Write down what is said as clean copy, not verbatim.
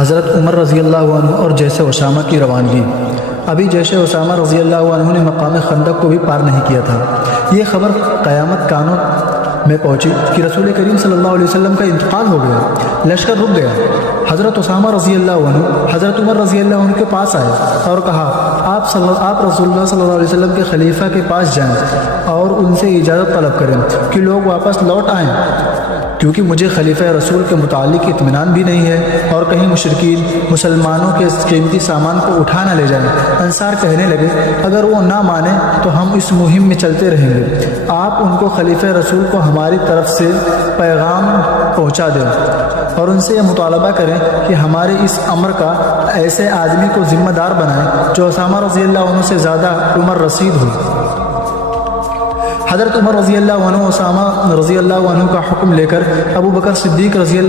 حضرت عمر رضی اللہ عنہ اور جیش اسامہ کی روانگی۔ ابھی جیش اسامہ رضی اللہ عنہ نے مقام خندق کو بھی پار نہیں کیا تھا۔ یہ خبر قیامت کانوں میں پہنچی کہ رسول کریم صلی اللہ علیہ وسلم کا انتقال ہو گیا، لشکر رک گیا۔ حضرت اسامہ رضی اللہ عنہ حضرت عمر رضی اللہ عنہ کے پاس آئے اور کہا آپ رسول اللہ صلی اللہ علیہ وسلم کے خلیفہ کے پاس جائیں اور ان سے اجازت طلب کریں کہ لوگ واپس لوٹ آئیں، کیونکہ مجھے خلیفہ رسول کے متعلق اطمینان بھی نہیں ہے اور کہیں مشرکین مسلمانوں کے قیمتی سامان کو اٹھا نہ لے جائیں۔ انصار کہنے لگے اگر وہ نہ مانے تو ہم اس مہم میں چلتے رہیں گے، آپ ان کو خلیفہ رسول کو ہماری طرف سے پیغام پہنچا دیں اور ان سے یہ مطالبہ کریں کہ ہمارے اس امر کا ایسے آدمی کو ذمہ دار بنائیں جو اسامہ رضی اللہ عنہ سے زیادہ عمر رسید ہو۔ حضرت عمر رضی اللہ عنہ اسامہ رضی اللہ عنہ کا حکم لے کر ابو بکر صدیق رضی اللہ